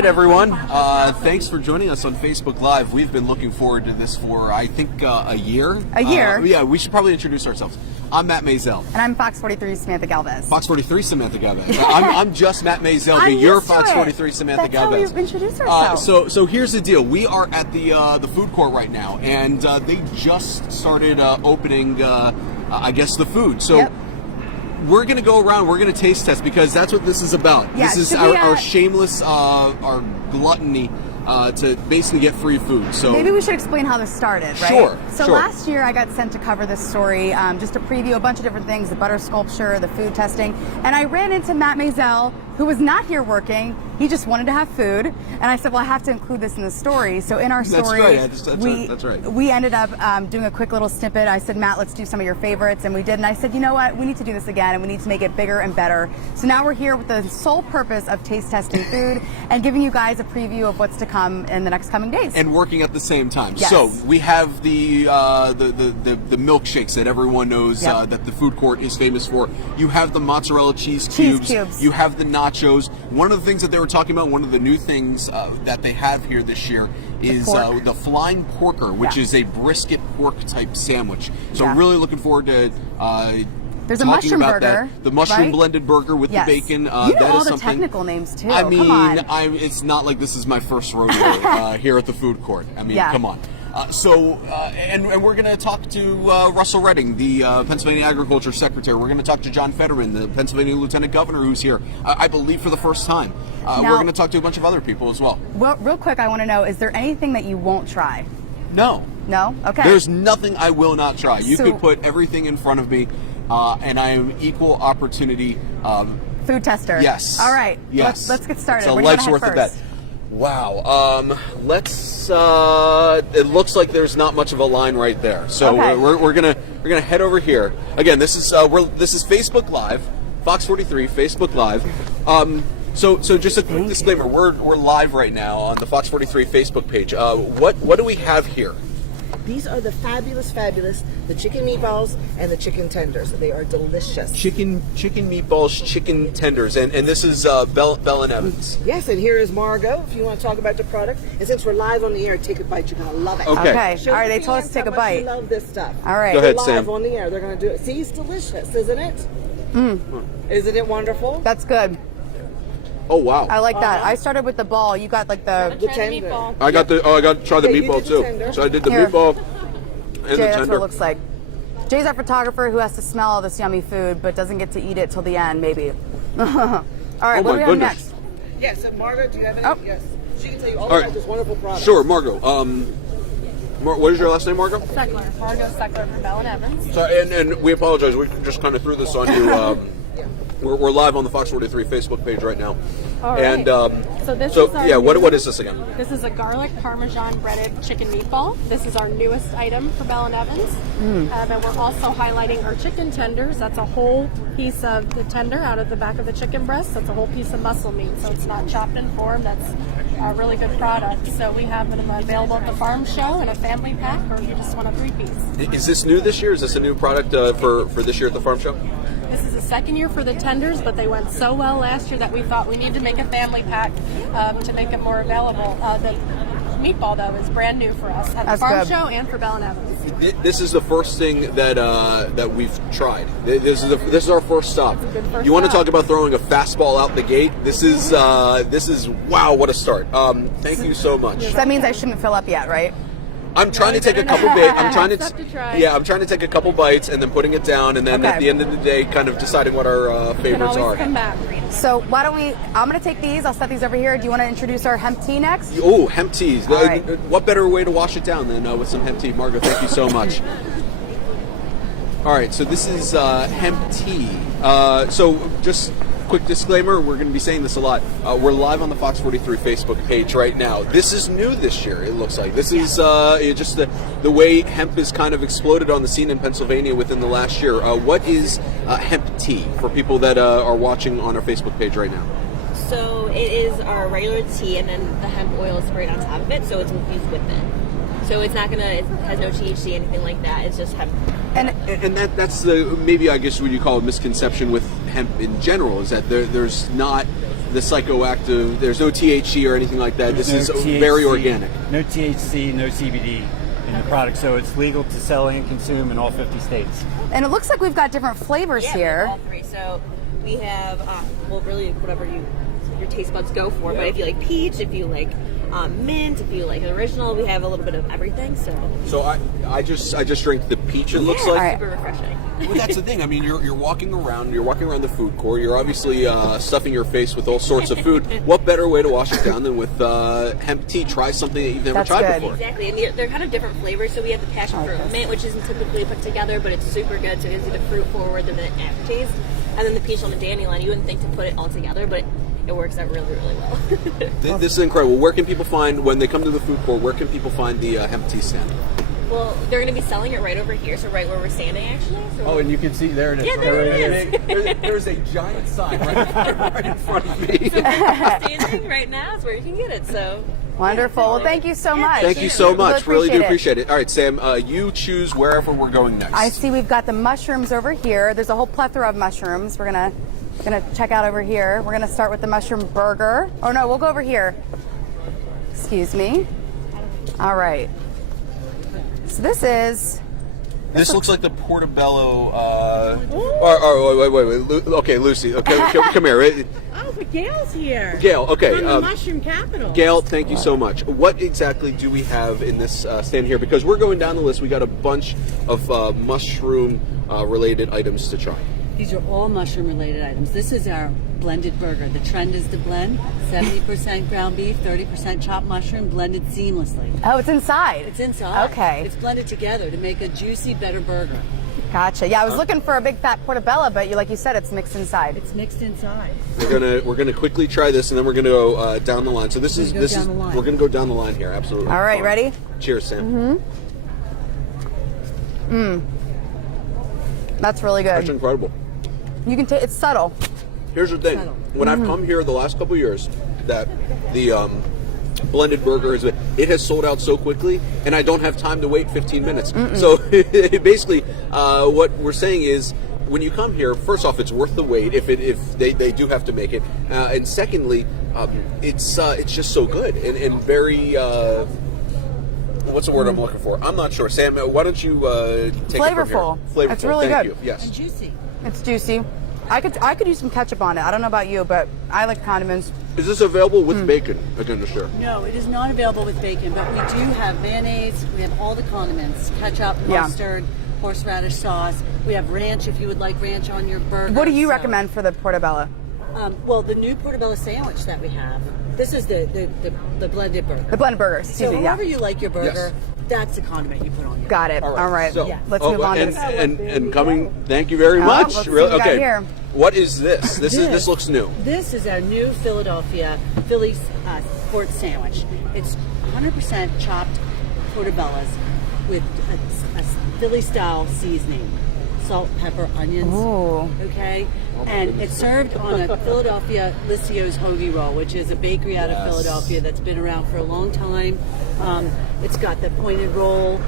right, everyone. Thanks for joining us on Facebook Live. We've been looking forward to this for, I think, a year. A year? Yeah, we should probably introduce ourselves. I'm Matt Maisel. And I'm Fox 43 Samantha Galvez. Fox 43 Samantha Galvez. I'm just Matt Maisel, but you're Fox 43 Samantha Galvez. That's how we introduce ourselves. So here's the deal. We are at the food court right now, and they just started opening, I guess, the food. So. Yep. We're going to go around, we're going to taste test, because that's what this is about. Yeah, this is our shameless, our gluttony to basically get free food. So maybe we should explain how this started, right? Sure. So last year I got sent to cover this story, just to preview a bunch of different things, the butter sculpture, the food testing, and I ran into Matt Maisel, who was not here working. He just wanted to have food, and I said, well, I have to include this in the story. So in our story, that's right. We ended up doing a quick little snippet. I said, Matt, let's do some of your favorites, and we did. And I said, you know what? We need to do this again, and we need to make it bigger and better. So now we're here with the sole purpose of taste testing food and giving you guys a preview of what's to come in the next coming days. And working at the same time. Yes. So we have the milkshakes that everyone knows that the food court is famous for. You have the mozzarella cheese cubes. You have the nachos. One of the things that they were talking about, one of the new things that they have here this year is the flying porker, which is a brisket pork type sandwich. So I'm really looking forward to there's a mushroom burger, that. The mushroom blended burger with the bacon. You know that all is the something. Technical names too. I mean, come on. It's not like this is my first rodeo here at the food court. I mean, come on. And we're going to talk to Russell Redding, the Pennsylvania Agriculture Secretary. We're going to talk to John Fetterman, the Pennsylvania Lieutenant Governor, who's here, I believe, for the first time. We're going to talk to a bunch of other people as well. Well, real quick, I want to know, is there anything that you won't try? No. No? Okay. There's nothing I will not try. You could put everything in front of me, and I am equal opportunity. Food tester. Yes. All right. Yes. Let's get started. It's a life's worth of bet. Wow. Let's. It looks like there's not much of a line right there. So we're gonna head over here. Again, this is Facebook Live, Fox 43 Facebook Live. So just a quick disclaimer: we're live right now on the Fox 43 Facebook page. What do we have here? These are the fabulous, the chicken meatballs and the chicken tenders. They are delicious. Chicken meatballs, chicken tenders, and this is Bell and Evans. Yes, and here is Margot, if you want to talk about the product. And since we're live on the air, take a bite. You're going to love it. Okay. All right, they told us to take a bite. I love this stuff. All right. Go ahead, live Sam. on the air. They're going to do it. See, it's delicious, isn't it? Isn't it wonderful? That's good. Oh wow! I like that. I started with the ball. You got like the tender. meatball. I got to try the meatball too. So I did the meatball and Jay, the tender. that's what it looks like. Jay's our photographer who has to smell all this yummy food, but doesn't get to eat it till the end, maybe. All right, what do we have next? Yes, so Margot, do you have any? Oh. Yes. She can tell you all about this wonderful product. Sure, Margot. What is your last name, Margot? Steckler. Margot Steckler from Bell and Evans. Sorry, and we apologize. We just kind of threw this on you. We're live on the Fox 43 Facebook page right now. All right. And so this is our what is this again? This is a garlic parmesan breaded chicken meatball. This is our newest item for Bell and Evans. And we're also highlighting our chicken tenders. That's a whole piece of the tender out of the back of the chicken breast. That's a whole piece of muscle meat. So it's not chopped and formed. That's a really good product. So we have them available at the farm show in a family pack, or if you just want a 3-piece. Is this new this year? Is this a new product for this year at the farm show? This is the second year for the tenders, but they went so well last year that we thought we need to make a family pack to make it more available. The meatball, though, is brand new for us at the farm show and for Bell and Evans. This is the first thing that we've tried. This is our first stop. You want to talk about throwing a fastball out the gate? This is wow, what a start. Thank you so much. So that means I shouldn't fill up yet, right? I'm trying to take a couple bites. I'm trying to take a couple bites and then putting it down, and then at the end of the day, kind of deciding what our favorites are. Come back. So why don't we? I'm going to take these. I'll set these over here. Do you want to introduce our hemp tea next? Oh, hemp teas. Right. What better way to wash it down than with some hemp tea? Margot, thank you so much. All right, so this is hemp tea. So just quick disclaimer, we're going to be saying this a lot. We're live on the Fox 43 Facebook page right now. This is new this year, it looks like. This is just the way hemp has kind of exploded on the scene in Pennsylvania within the last year. What is hemp tea for people that are watching on our Facebook page right now? So it is our regular tea, and then the hemp oil is sprayed on top of it, so it's infused with it. So it's not it has no THC, anything like that. It's just hemp. And that's the maybe I guess what you call a misconception with hemp in general is that there's not the psychoactive. There's no THC or anything like that. This There's is no THC, very organic. No THC, no CBD in the product, so it's legal to sell and consume in all 50 states. And it looks like we've got different flavors Yeah, we have here. all three. So we have, well, really whatever your taste buds go for. But if you like peach, if you like mint, if you like original, we have a little bit of everything. So I just drink the peach. It looks Yeah, like. super refreshing. Well, that's the thing. I mean, you're walking around the food court. You're obviously stuffing your face with all sorts of food. What better way to wash it down than with hemp tea? Try something that you've never That's tried good. before. Exactly, and they're kind of different flavors. So we have the passion fruit mint, which isn't typically put together, but it's super good. So it gives you the fruit forward, the mint aftertaste, and then the peach on the dandelion. You wouldn't think to put it all together, but it works out really, really well. This is incredible. Where can people find, when they come to the food court, where can people find the hemp tea stand? Well, they're going to be selling it right over here, so right where we're standing, actually. So Oh, and you can see, there it is. Yeah, there it is. There's a giant sign right in front of me. standing right now is where you can get it. So Wonderful. Well, thank you so much. Thank you so much. Really do it. appreciate it. All right, Sam, you choose wherever we're going next. I see we've got the mushrooms over here. There's a whole plethora of mushrooms. We're gonna check out over here. We're gonna start with the mushroom burger. Oh no, we'll go over here. Excuse me. All right. So This looks like the Portobello. Wait. Okay, Lucy. Okay, come here. Oh, but Gail's here. Gail, okay. From the Mushroom Capital. Gail, thank you so much. What exactly do we have in this stand here? Because we're going down the list. We got a bunch of mushroom-related items to try. These are all mushroom-related items. This is our blended burger. The trend is to blend 70% ground beef, 30% chopped mushroom, blended seamlessly. Oh, it's inside. It's inside. Okay. It's blended together to make a juicy, better burger. Gotcha. Yeah, I was looking for a big fat portobello, but like you said, it's mixed inside. It's mixed inside. We're gonna quickly try this, and then we're gonna go down the line. So we're gonna go down the line here. Absolutely. All right, ready? Cheers, Sam. That's really That's good. incredible. You can taste. It's subtle. Here's the thing. When I've come here the last couple of years, that the blended burger it has sold out so quickly, and I don't have time to wait 15 minutes. So basically, what we're saying is, when you come here, first off, it's worth the wait if they do have to make it, and secondly, it's just so good and very. What's the word I'm looking for? I'm not sure. Sam, why don't you take Flavorful. it from here? Flavorful. It's really Thank good. you. Yes. And juicy. It's juicy. I could use some ketchup on it. I don't know about you, but I like condiments. Is this available with bacon? Again, sure. No, it is not available with bacon, but we do have mayonnaise. We have all the condiments: ketchup, Yeah. mustard, horseradish sauce. We have ranch if you would like ranch on your burger. What do you So, recommend for the portobello? Well, the new portobello sandwich that we have. This is the blended burger. The blended burger. Excuse So me. however Yeah. you like your burger, Yes. that's the condiment you put on your Got it. All right. So, Let's move on to this. and coming. Thank you very Oh, much. let's see what we got here. What is this? This looks new. This is our new Philadelphia Phillies port sandwich. It's 100% chopped portobellos with a Philly-style seasoning. Salt, pepper, onions. Ooh. Okay? And it's served on a Philadelphia Lissio's Hoagie roll, which is a bakery out of Philadelphia that's been around for a long time. It's got the pointed roll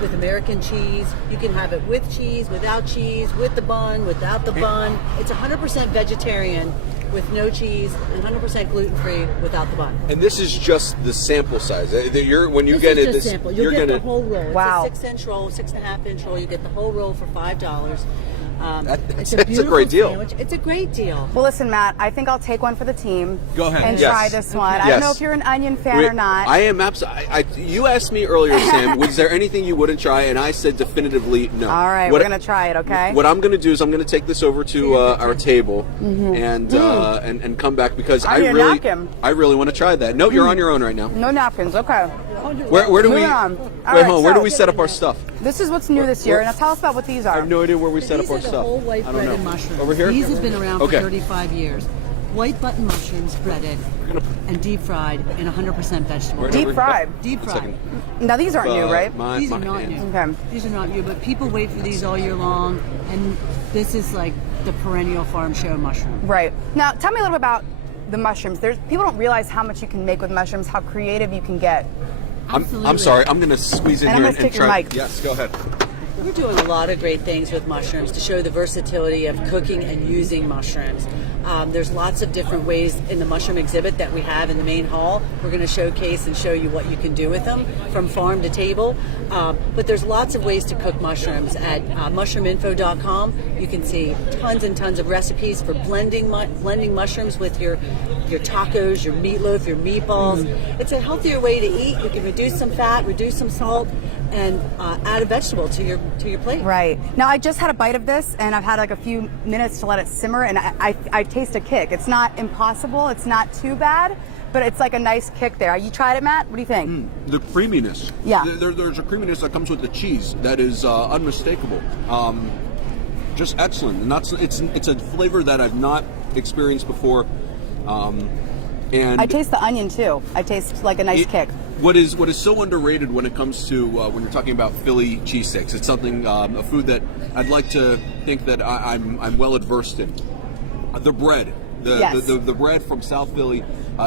with American cheese. You can have it with cheese, without cheese, with the bun, without the bun. It's 100% vegetarian with no cheese and 100% gluten-free without the bun. And this is just the sample size. When you This get is it, just sample. You'll get the whole roll. Wow. It's a 6-inch roll, 6.5-inch roll. You get the whole roll for $5. That's it's a a beautiful great deal. sandwich. It's a great deal. Well, listen, Matt. I think I'll take one for the team. Go ahead. And Yes. try this one. I Yes. don't know if you're an onion fan or not. I am absolutely. You asked me earlier, Sam, was there anything you wouldn't try? And I said definitively no. All right, we're gonna try it. Okay. What I'm going to do is I'm going to take this over to our table and come back because I need a napkin. I really want to try that. No, you're on your own right now. No napkins. Okay. Where do we? Moving on. All Wait, right, hold on. Where do so- we set up our stuff? This is what's new this year. Now tell us about what these I are. have no idea where we set These up our are the stuff. whole white I don't breaded know. mushrooms. Over here? These have been around Okay. for 35 years. White button mushrooms breaded and deep fried in 100% vegetable. Where- Deep fried. Deep One fried. second. Now these aren't new, right? These are not new. Okay. These are not new, but people wait for these all year long, and this is like the perennial farm show mushroom. Right. Now tell me a little bit about the mushrooms. People don't realize how much you can make with mushrooms, how creative you can get. I'm sorry. I'm going to squeeze in And I'm here gonna take your try. mic. Yes, go ahead. We're doing a lot of great things with mushrooms to show the versatility of cooking and using mushrooms. There's lots of different ways in the mushroom exhibit that we have in the main hall. We're going to showcase and show you what you can do with them from farm to table. But there's lots of ways to cook mushrooms. At mushroominfo.com, you can see tons and tons of recipes for blending mushrooms with your tacos, your meatloaf, your meatballs. It's a healthier way to eat. You can reduce some fat, reduce some salt, and add a vegetable to your plate. Right. Now, I just had a bite of this, and I've had like a few minutes to let it simmer, and I taste a kick. It's not impossible. It's not too bad, but it's like a nice kick there. You tried it, Matt? What do you think? The creaminess. Yeah. There's a creaminess that comes with the cheese that is unmistakable. Just excellent. And it's a flavor that I've not experienced before. And I taste the onion too. I taste like a nice kick. What is so underrated when it comes to when you're talking about Philly cheesesteaks? It's something a food that I'd like to think that I'm well adversed in. The bread, the bread from South Philly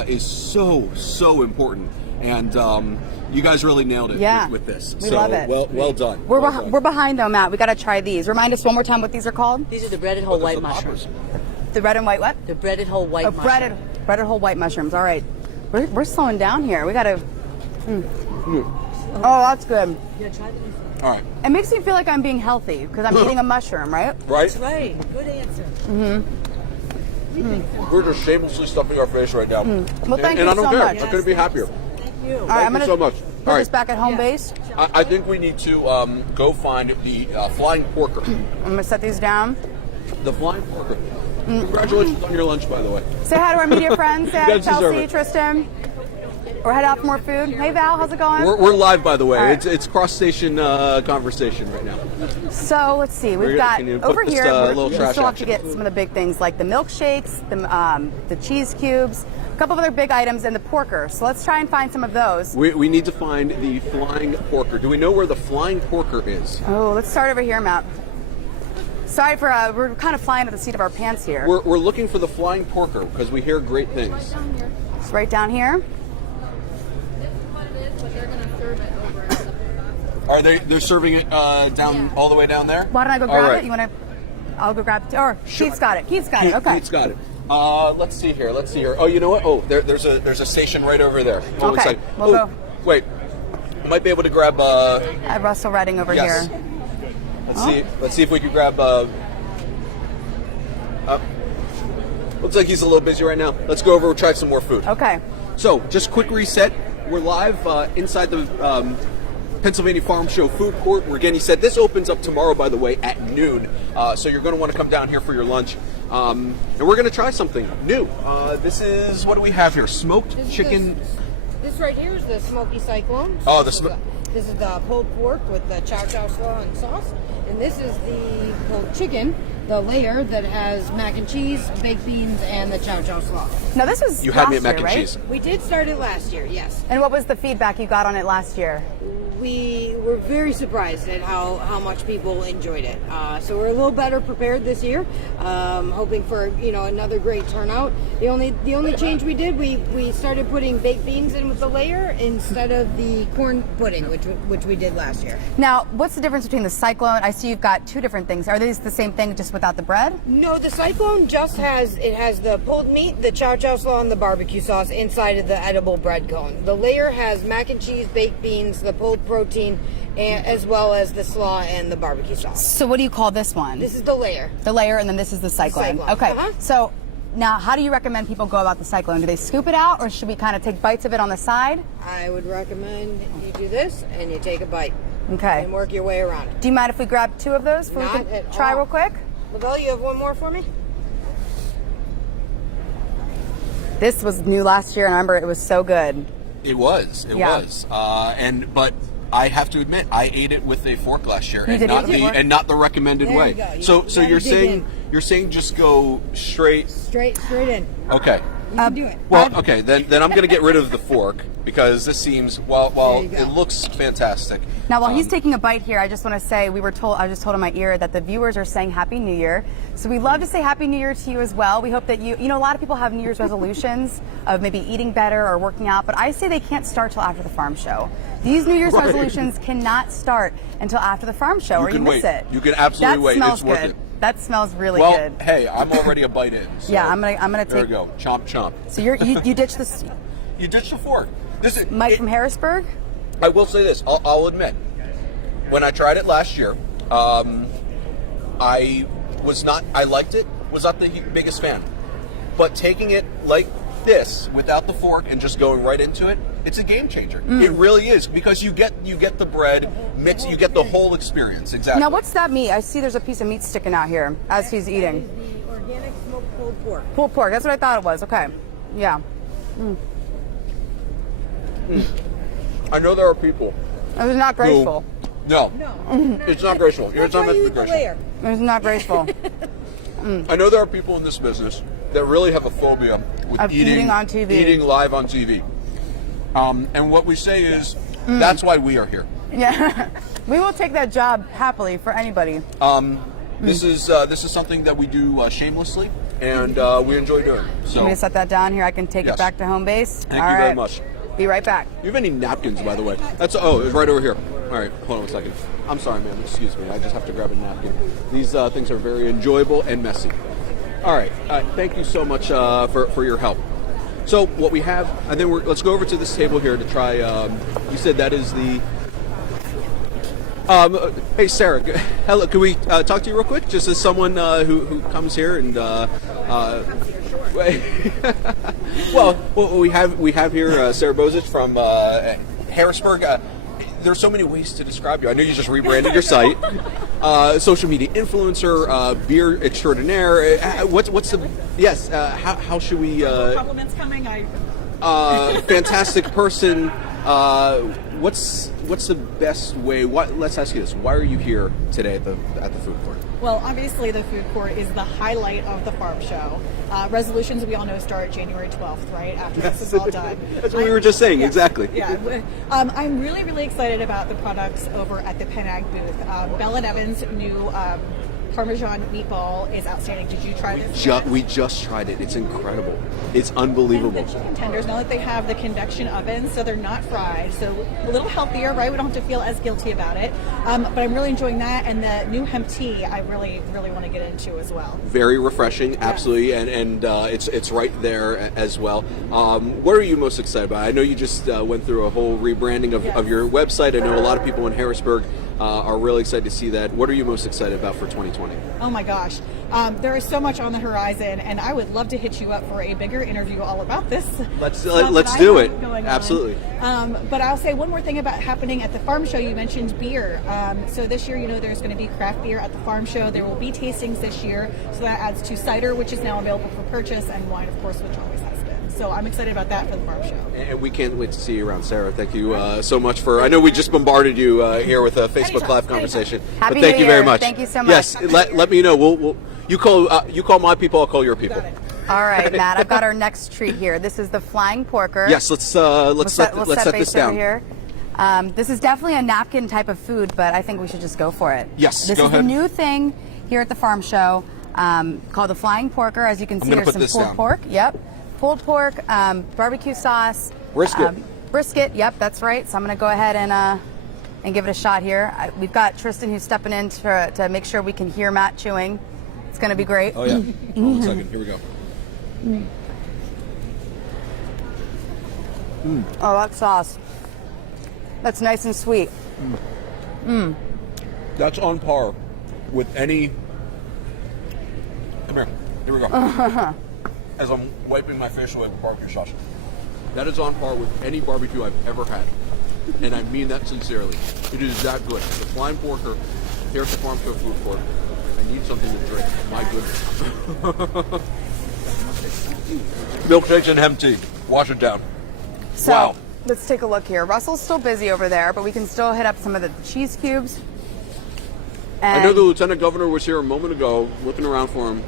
is so important, and you guys really nailed it with this. We love it. Well done. We're behind though, Matt. We got to try these. Remind us one more time what these are called. These are the breaded whole white mushrooms. The red and white what? The breaded whole white mushrooms. Breaded whole white mushrooms. All right, we're slowing down here. We got to. Oh, that's good. Yeah, try these. All right. It makes me feel like I'm being healthy because I'm eating a mushroom, right? Right. That's right. Good answer. We're just shamelessly stuffing our face right now. Well, thank you and I don't so care. much. I couldn't be happier. Thank you. All right, I'm Thank gonna you so much. put All this right. back at home base. I think we need to go find the flying porker. I'm gonna set these down. The flying porker. Congratulations on your lunch, by the way. Say hi to our media friends. Say hi to You guys deserve Chelsea, it. Tristan. We're heading out for more food. Hey Val, how's it going? We're live, by the way. All right. It's cross station conversation right now. So let's see. We've got Can you put over this, here. little We trash still have to action? get some of the big things like the milkshakes, the cheese cubes, a couple of other big items, and the porker. So let's try and find some of those. We need to find the flying porker. Do we know where the flying porker is? Oh, let's start over here, Matt. Sorry for we're kind of flying at the seat of our pants here. We're looking for the flying porker because we hear great things. It's right down here. Are they're serving it down all the way down there? Why don't I go All grab right. it? You want to? I'll go grab it. Or Keith's got it. Keith's got it. Okay. Keith's got it. Let's see here. Oh, you know what? Oh, there's a station right over there. Hold on a Okay, second. we'll go. Wait. I might be able to grab. I have Russell Redding over Yes. here. Let's see if we can grab. Looks like he's a little busy right now. Let's go over and try some more food. Okay. So, just quick reset. We're live inside the Pennsylvania Farm Show food court. Where again, he said this opens up tomorrow, by the way, at noon. So you're going to want to come down here for your lunch. And we're going to try something new. This is, what do we have here? Smoked chicken. This right here is the smoky cyclone. Oh, this is the pulled pork with the chow chow slaw and sauce, and this is the pulled chicken, the layer that has mac and cheese, baked beans, and the chow chow slaw. Now this was You had me at last mac year, and right? cheese. We did start it last year, yes. And what was the feedback you got on it last year? We were very surprised at how much people enjoyed it. So we're a little better prepared this year, hoping for another great turnout. The only change we did, we started putting baked beans in with the layer instead of the corn pudding, which we did last year. Now, what's the difference between the cyclone? I see you've got two different things. Are these the same thing, just without the bread? No, the cyclone just has the pulled meat, the chow chow slaw, and the barbecue sauce inside of the edible bread cone. The layer has mac and cheese, baked beans, the pulled protein, and as well as the slaw and the barbecue sauce. So what do you call this one? This is the layer. The layer, and then this is the cyclone. Cyclone. Okay. Uh-huh. So now, how do you recommend people go about the cyclone? Do they scoop it out, or should we kind of take bites of it on the side? I would recommend you do this and you take a bite. Okay. And work your way around it. Do you mind if we grab two of those? We Not can at try all. real quick. Lavelle, you have one more for me? This was new last year, and I remember it was so good. It was. But I have to admit, I ate it with a fork last year, You did eat with a fork? and not the recommended There way. you go. So You so gotta you're dig saying just go straight. Straight in. Okay. You can do it. Well, okay, then I'm going to get rid of the fork because this seems while There you go. it looks fantastic. Now, while he's taking a bite here, I just want to say I just told in my ear that the viewers are saying Happy New Year. So we love to say Happy New Year to you as well. We hope that a lot of people have New Year's resolutions of maybe eating better or working out, but I say they can't start till after the farm show. These New Year's Right. resolutions cannot start until after the farm show, or you can miss wait. it. You can absolutely that wait. Smells It's worth good. it. That smells really Well, good. hey, I'm already a bite in. So Yeah, I'm gonna there take. we go. Chomp, chomp. So you ditched this. You ditched the fork. This is Mike from Harrisburg. I will say this. I'll admit, when I tried it last year, I liked it. Was not the biggest fan, but taking it like this without the fork and just going right into it, it's a game changer. It really is, because you get the bread mix, you get the whole experience. Exactly. Now, what's that meat? I see there's a piece of meat sticking out here as he's eating. The organic smoked pulled pork. Pulled pork. That's what I thought it was. Okay. Yeah. I know there are people. It was not graceful. No, it's not graceful. It's not meant to be graceful. It was not graceful. I know there are people in this business that really have a phobia with Of eating on TV. eating live on TV. And what we say is, that's why we are here. Yeah. We will take that job happily for anybody. This is something that we do shamelessly, and we enjoy doing. So, I'm going to set that down here. I can take Yes. it back to home base. Thank All you very right. much. Be right back. You have any napkins, by the way? It's right over here. All right, hold on a second. I'm sorry, ma'am. Excuse me. I just have to grab a napkin. These things are very enjoyable and messy. All right. Thank you so much for your help. So what we have, and then let's go over to this table here to try. You said that is the. Hey, Sarah. Hello. Can we talk to you real quick? Just as someone who comes here and. Well, we have here Sarah Bozich from Harrisburg. There's so many ways to describe you. I know you just rebranded your site. Social media influencer, beer extraordinaire. What's the yes? How should we? Compliments coming. Fantastic person. What's the best way? Let's ask you this: why are you here today at the food court? Well, obviously the food court is the highlight of the farm show. Resolutions, we all know, start January 12th, right? After this is all done. That's what we were just saying, yes, exactly. Yeah. I'm really, really excited about the products over at the Penag booth. Bell & Evans' new Parmesan meatball is outstanding. Did you try this? We just tried it. It's incredible. It's unbelievable. And the chicken tenders, now that they have the convection oven, so they're not fried, so a little healthier, right? We don't have to feel as guilty about it. But I'm really enjoying that, and the new hemp tea I really, really want to get into as well. Very refreshing, absolutely, and it's right there as well. What are you most excited about? I know you just went through a whole rebranding of your website. I know a lot of people in Harrisburg are really excited to see that. What are you most excited about for 2020? Oh my gosh. There is so much on the horizon, and I would love to hit you up for a bigger interview all about this. Let's do it. Absolutely. But I'll say one more thing about happening at the farm show. You mentioned beer. So this year, there's going to be craft beer at the farm show. There will be tastings this year. So that adds to cider, which is now available for purchase, and wine, of course, which always has been. So I'm excited about that for the farm show. And we can't wait to see you around, Sarah. Thank you so much for. I know we just bombarded you here with a Facebook Live conversation, Happy but thank New you very Year. much. Thank you so much. Yes, let me know. We'll you call my people. I'll call your people. All right, Matt. I've got our next treat here. This is the flying porker. Yes, let's set this down. Here. This is definitely a napkin type of food, but I think we should just go for it. Yes, this go is ahead. the new thing here at the farm show called the flying porker. As you can see, gonna there's put some this pulled down. pork. Yep, pulled pork, barbecue sauce, Brisket. Brisket. Yep, that's right. So I'm going to go ahead and give it a shot here. We've got Tristan who's stepping in to make sure we can hear Matt chewing. It's going to be great. Oh yeah. Hold on a second. Here we go. Oh, that sauce. That's nice and sweet. That's on par with any. Come here. Here we go. As I'm wiping my face away with barbecue sauce. That is on par with any barbecue I've ever had. And I mean that sincerely. It is that good. The flying porker here at the Farm Show Food Court. I need something to drink. My goodness. Milkshakes and hemp tea. Wash it down. So, Wow. let's take a look here. Russell's still busy over there, but we can still hit up some of the cheese cubes. And I know the Lieutenant Governor was here a moment ago, looking around for him.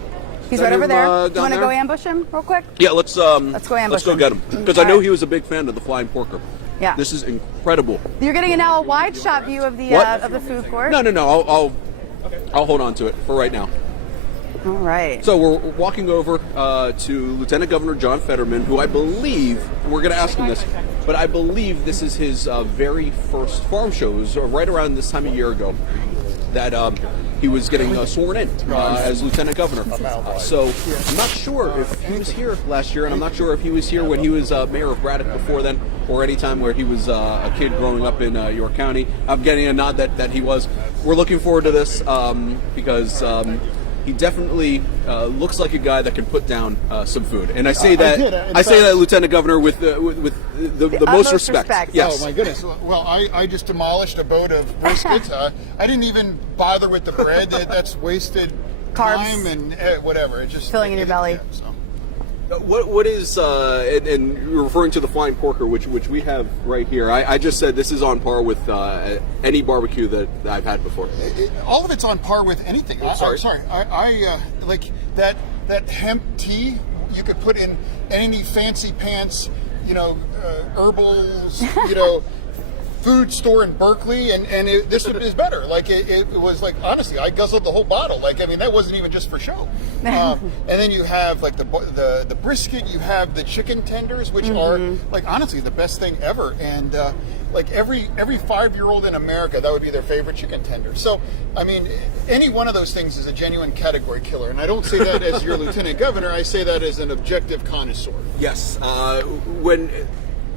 he's Is right that over him, there. down You want to there? go ambush him real quick? Yeah, let's go ambush Let's go him. get him because I All know right. he was a big fan of the flying porker. Yeah. This is incredible. You're getting now a wide shot view of the What? food court. No. I'll hold on to it for right now. All right. So we're walking over to Lieutenant Governor John Fetterman, who I believe, and we're going to ask him this, but I believe this is his very first farm show. It was right around this time a year ago. that he was getting sworn in as lieutenant governor. So I'm not sure if he was here last year, and I'm not sure if he was here when he was mayor of Braddock before then, or any time where he was a kid growing up in York County. I'm getting a nod that he was. We're looking forward to this because he definitely looks like a guy that can put down some food, and I say that, Lieutenant Governor, with the most respect. Yes. Oh my goodness! Well, I just demolished a boat of brisket. I didn't even bother with the bread. That's wasted time and whatever. It just filling in your belly. Yeah, so. What is and you're referring to the flying porker, which we have right here. I just said this is on par with any barbecue that I've had before. All of it's on par with anything. I'm sorry. I like that hemp tea. You could put in any fancy pants, herbals, food store in Berkeley, and this is better. Like it was like, honestly, I guzzled the whole bottle. Like, I mean, that wasn't even just for show. And then you have like the brisket. You have the chicken tenders, which are like honestly the best thing ever. And like every 5-year-old in America, that would be their favorite chicken tender. So I mean, any one of those things is a genuine category killer. And I don't say that as your lieutenant governor. I say that as an objective connoisseur. Yes. When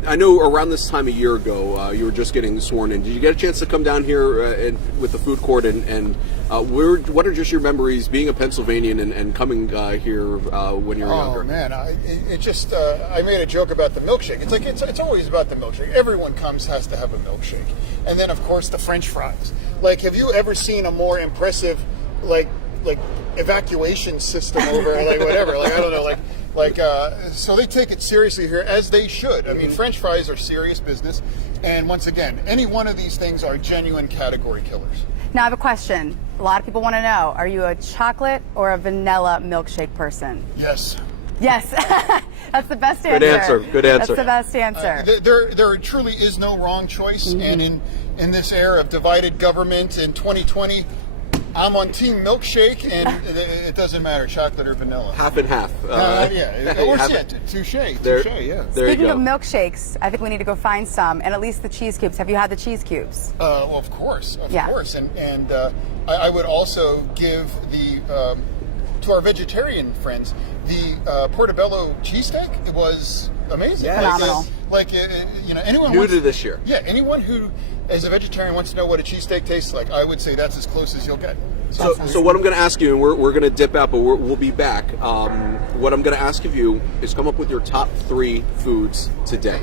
I know around this time a year ago, you were just getting sworn in. Did you get a chance to come down here with the food court? And what are just your memories being a Pennsylvanian and coming here when you're younger? Oh man, I made a joke about the milkshake. It's like it's always about the milkshake. Everyone has to have a milkshake, and then of course the French fries. Like, have you ever seen a more impressive like evacuation system over like whatever? Like, I don't know, so they take it seriously here, as they should. I mean, French fries are serious business. And once again, any one of these things are genuine category killers. Now I have a question. A lot of people want to know, are you a chocolate or a vanilla milkshake person? Yes. Yes. That's the best answer. Good answer. That's the best answer. There truly is no wrong choice. And in this era of divided government in 2020, I'm on Team Milkshake, and it doesn't matter, chocolate or vanilla. Half and half. Touche, yeah. Speaking of milkshakes, I think we need to go find some, and at least the cheese cubes. Have you had the cheese cubes? Well, of course. And I would also give to our vegetarian friends, the Portobello cheesesteak. It was amazing. Yes. Phenomenal. Anyone new to this year. Yeah, anyone who, as a vegetarian, wants to know what a cheesesteak tastes like, I would say that's as close as you'll get. So what I'm going to ask you, and we're going to dip out, but we'll be back. What I'm going to ask of you is come up with your top 3 foods today.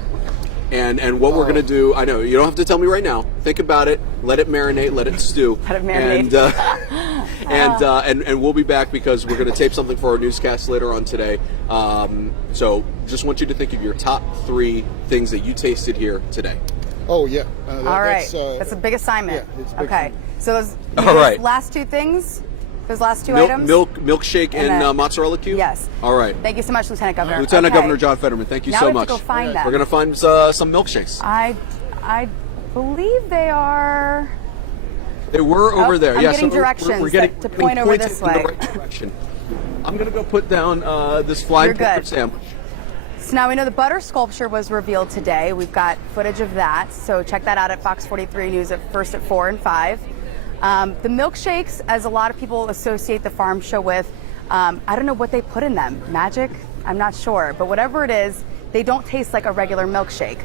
And what we're going to do, I know, you don't have to tell me right now. Think about it. Let it marinate. Let it stew. Let it marinate. And we'll be back because we're going to tape something for our newscast later on today. So just want you to think of your top 3 things that you tasted here today. Oh, yeah. All right. That's a big assignment. Yeah, it's a big okay. assignment. So those last 2 things, those last 2 items? Milkshake and mozzarella cube? Yes. All right. Thank you so much, Lieutenant Governor. Lieutenant Governor John Fetterman, thank you so much. Now we have to go find them. We're going to find some milkshakes. I believe they are... They were over there. I'm Yeah, getting so directions we're getting to point over this way. in the right direction. I'm going to go put down this flying pork sandwich. So now we know the butter sculpture was revealed today. We've got footage of that. So check that out at Fox 43 News at 4 and 5. The milkshakes, as a lot of people associate the farm show with, I don't know what they put in them. Magic? I'm not sure. But whatever it is, they don't taste like a regular milkshake.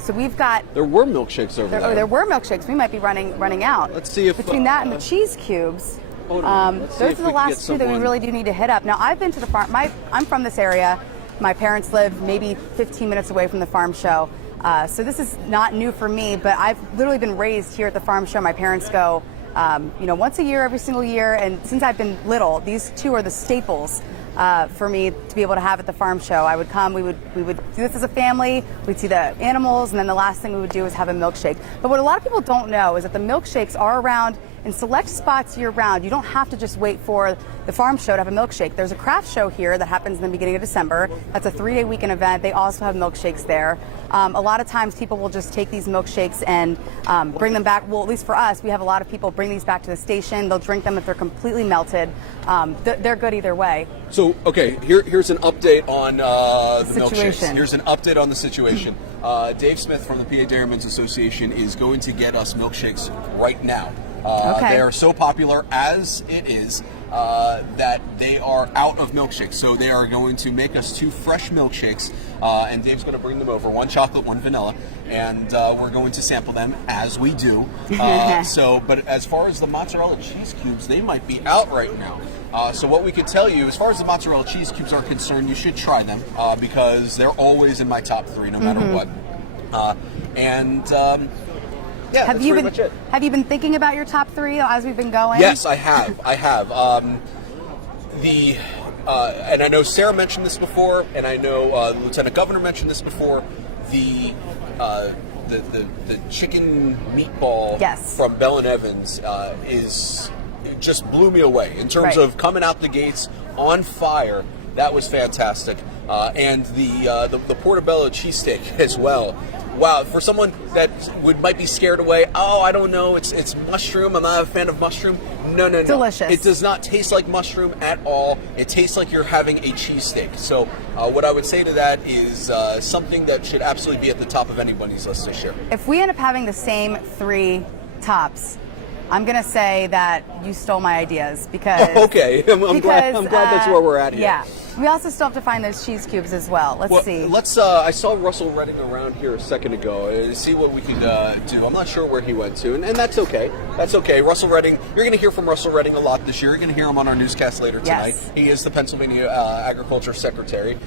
So we've got... There were milkshakes over there. Oh, there were milkshakes. We might be running out. Let's see if... Between that and the cheese cubes, those are the last 2 that we really do need to hit up. Now, I've been to the farm. I'm from this area. My parents live maybe 15 minutes away from the farm show. So this is not new for me, but I've literally been raised here at the farm show. My parents go, once a year, every single year. And since I've been little, these 2 are the staples for me to be able to have at the farm show. I would come, we would do this as a family, we'd see the animals, and then the last thing we would do is have a milkshake. But what a lot of people don't know is that the milkshakes are around in select spots year round. You don't have to just wait for the farm show to have a milkshake. There's a craft show here that happens in the beginning of December. That's a 3-day weekend event. They also have milkshakes there. A lot of times people will just take these milkshakes and bring them back. Well, at least for us, we have a lot of people bring these back to the station. They'll drink them if they're completely melted. They're good either way. So, okay, here's an update on the situation. Milkshakes. Here's an update on the situation. Dave Smith from the PA Dairymen's Association is going to get us milkshakes right now. Okay. They are so popular as it is that they are out of milkshakes. So they are going to make us 2 fresh milkshakes, and Dave's going to bring them over, 1 chocolate, 1 vanilla, and we're going to sample them as we do. But as far as the mozzarella cheese cubes, they might be out right now. So what we could tell you, as far as the mozzarella cheese cubes are concerned, you should try them because they're always in my top 3 no matter what. Yeah, have you been thinking about your top 3 as we've been going? Yes, I have. And I know Sarah mentioned this before, and I know the Lieutenant Governor mentioned this before. The chicken meatball from Bell and Evans it just blew me away in terms of coming out the gates on fire. That was fantastic, and the portobello cheesesteak as well. Wow, for someone that might be scared away, I don't know, it's mushroom, I'm not a fan of mushroom. No. Delicious. It does not taste like mushroom at all. It tastes like you're having a cheesesteak. So what I would say to that is something that should absolutely be at the top of anybody's list this year. If we end up having the same 3 tops, I'm going to say that you stole my ideas because... Okay, I'm glad that's where we're at here. Yeah. We also still have to find those cheese cubes as well. Let's see. I saw Russell Redding around here a second ago. See what we could do. I'm not sure where he went to, and that's okay. That's okay. Russell Redding, you're going to hear from Russell Redding a lot this year. You're going to hear him on our newscast later tonight. Yes. He is the Pennsylvania Agriculture Secretary.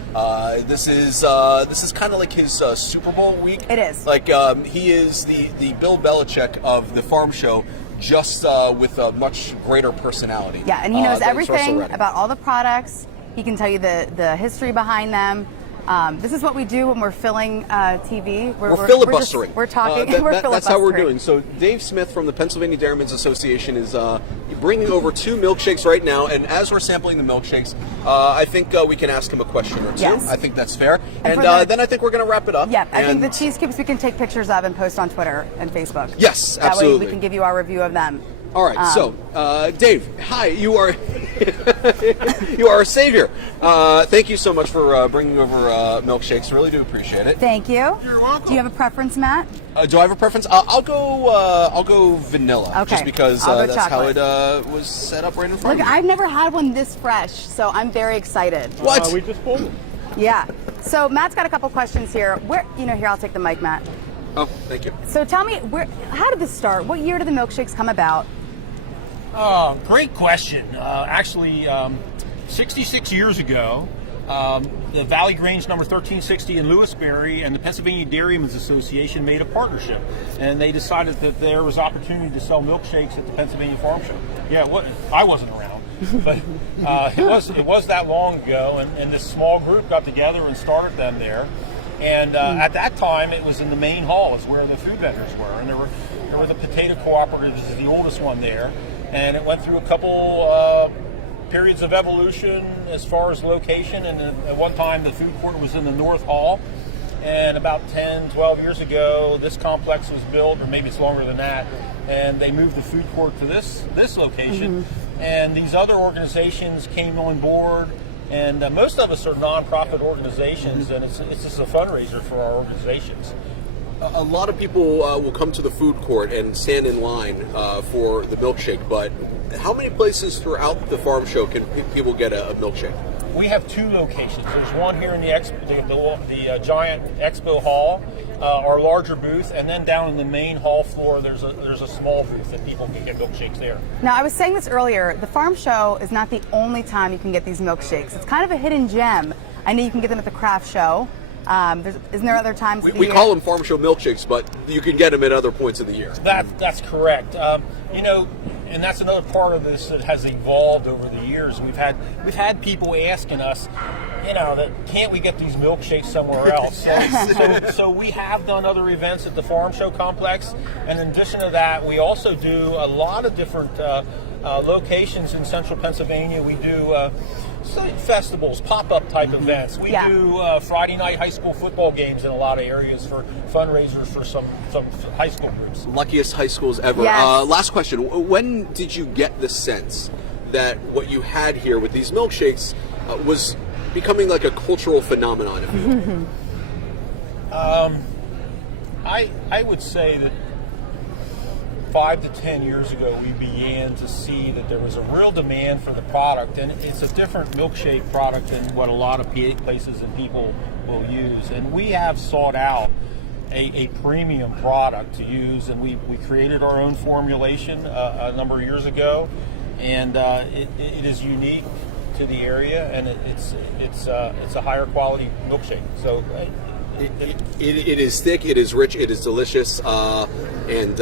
This is kind of like his Super Bowl week. It is. Like he is the Bill Belichick of the farm show, just with a much greater personality. Yeah, and he knows everything about all the products. He can tell you the history behind them. This is what we do when we're filling TV. We're filibustering. We're talking. We're filibustering. That's how we're doing. So Dave Smith from the Pennsylvania Dairymen's Association is bringing over 2 milkshakes right now. And as we're sampling the milkshakes, I think we can ask him a question or 2. Yes. I think that's fair. And then I think we're going to wrap it up. Yeah, I think the cheese cubes we can take pictures of and post on Twitter and Facebook. Yes, that absolutely. That way we can give you our review of them. All right, so Dave, hi. You are you are a savior. Thank you so much for bringing over milkshakes. Really do appreciate it. Thank you. You're welcome. Do you have a preference, Matt? Do I have a preference? I'll go vanilla. Okay. Just because I'll go that's chocolate. how it was set up right in front Look, of me. I've never had one this fresh, so I'm very excited. What? We just pulled them. Yeah. So Matt's got a couple questions here. Here, I'll take the mic, Matt. Oh, thank you. So tell me, how did this start? What year did the milkshakes come about? Great question. Actually, 66 years ago, the Valley Grange number 1360 in Lewisberry and the Pennsylvania Dairymen's Association made a partnership, and they decided that there was opportunity to sell milkshakes at the Pennsylvania Farm Show. Yeah, I wasn't around, but it was that long ago, and this small group got together and started them there. And at that time, it was in the main hall, is where the food vendors were, and there were the potato cooperatives, the oldest one there. And it went through a couple periods of evolution as far as location. And at one time, the food court was in the North Hall. And about 10, 12 years ago, this complex was built, or maybe it's longer than that. And they moved the food court to this location. Mm-hmm. And these other organizations came on board. And most of us are nonprofit organizations, and it's just a fundraiser for our organizations. A lot of people will come to the food court and stand in line for the milkshake, but how many places throughout the farm show can people get a milkshake? We have 2 locations. There's one here in the giant expo hall, our larger booth, and then down in the main hall floor there's a small booth that people can get milkshakes there. Now, I was saying this earlier, the farm show is not the only time you can get these milkshakes. It's kind of a hidden gem. I know you can get them at the craft show. Isn't there other times? We call them farm show milkshakes, but you can get them at other points of the year. That's correct. And that's another part of this that has evolved over the years. We've had people asking us, that can't we get these milkshakes somewhere else? So we have done other events at the farm show complex, and in addition to that, we also do a lot of different locations in central Pennsylvania. We do festivals, pop-up type events. We do Friday night high school football games in a lot of areas for fundraisers for some high school groups. Luckiest high schools ever. Yes. Last question. When did you get the sense that what you had here with these milkshakes was becoming like a cultural phenomenon? If you will? I would say that 5 to 10 years ago, we began to see that there was a real demand for the product, and it's a different milkshake product than what a lot of places and people will use. And we have sought out a premium product to use, and we created our own formulation a number of years ago, and it is unique to the area, and it's a higher quality milkshake. So. It is thick, it is rich, it is delicious. And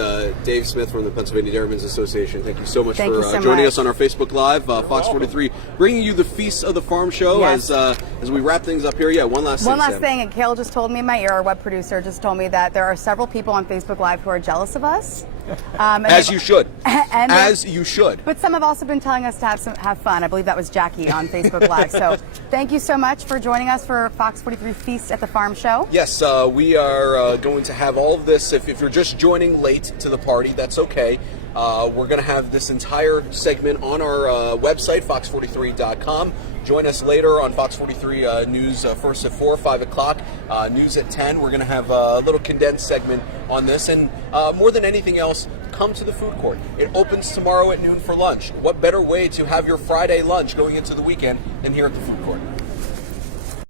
Dave Smith from the Pennsylvania Dairymen's Association, thank you so much for joining us on our Facebook Live. Fox 43 bringing you the Feast of the Farm Show as we wrap things up here. Yeah, one last thing, and Kale just told me in my ear, our web producer just told me that there are several people on Facebook Live who are jealous of us. As you should. As you should. But some have also been telling us to have fun. I believe that was Jackie on Facebook Live. So thank you so much for joining us for Fox 43 Feast at the Farm Show. Yes, we are going to have all of this. If you're just joining late to the party, that's okay. We're going to have this entire segment on our website, fox43.com. Join us later on Fox 43 News, first at 4, 5 o'clock, news at 10. We're going to have a little condensed segment on this. And more than anything else, come to the food court. It opens tomorrow at noon for lunch. What better way to have your Friday lunch going into the weekend than here at the food court?